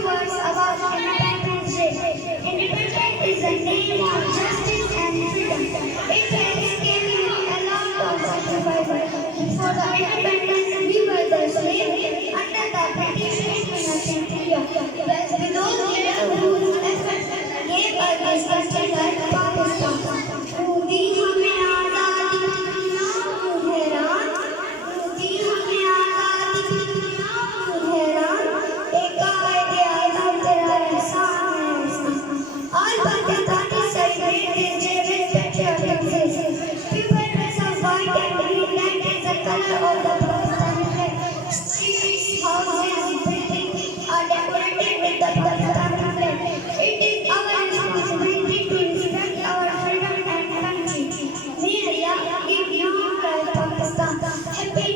few words about Independence Day. Independence is a name of justice and freedom. It has came with a lot of sacrifice. For the independence, we were the slaves under the British domination India. But with those whose efforts gave us this country like Pakistan. Modi हमें आजादी दिया हैरान मोदी हमें आजादी दिया हैरान एक कायदे आज़ाद तेरा एहसान है all Pakistanis celebrate this day with patriotic zest. People dress up white and green like it's the color of the Pakistani flag. Streets, houses, buildings are decorated with the Pakistani flag. It is our responsibility to respect our freedom and country. May Allah give you Pakistan. Happy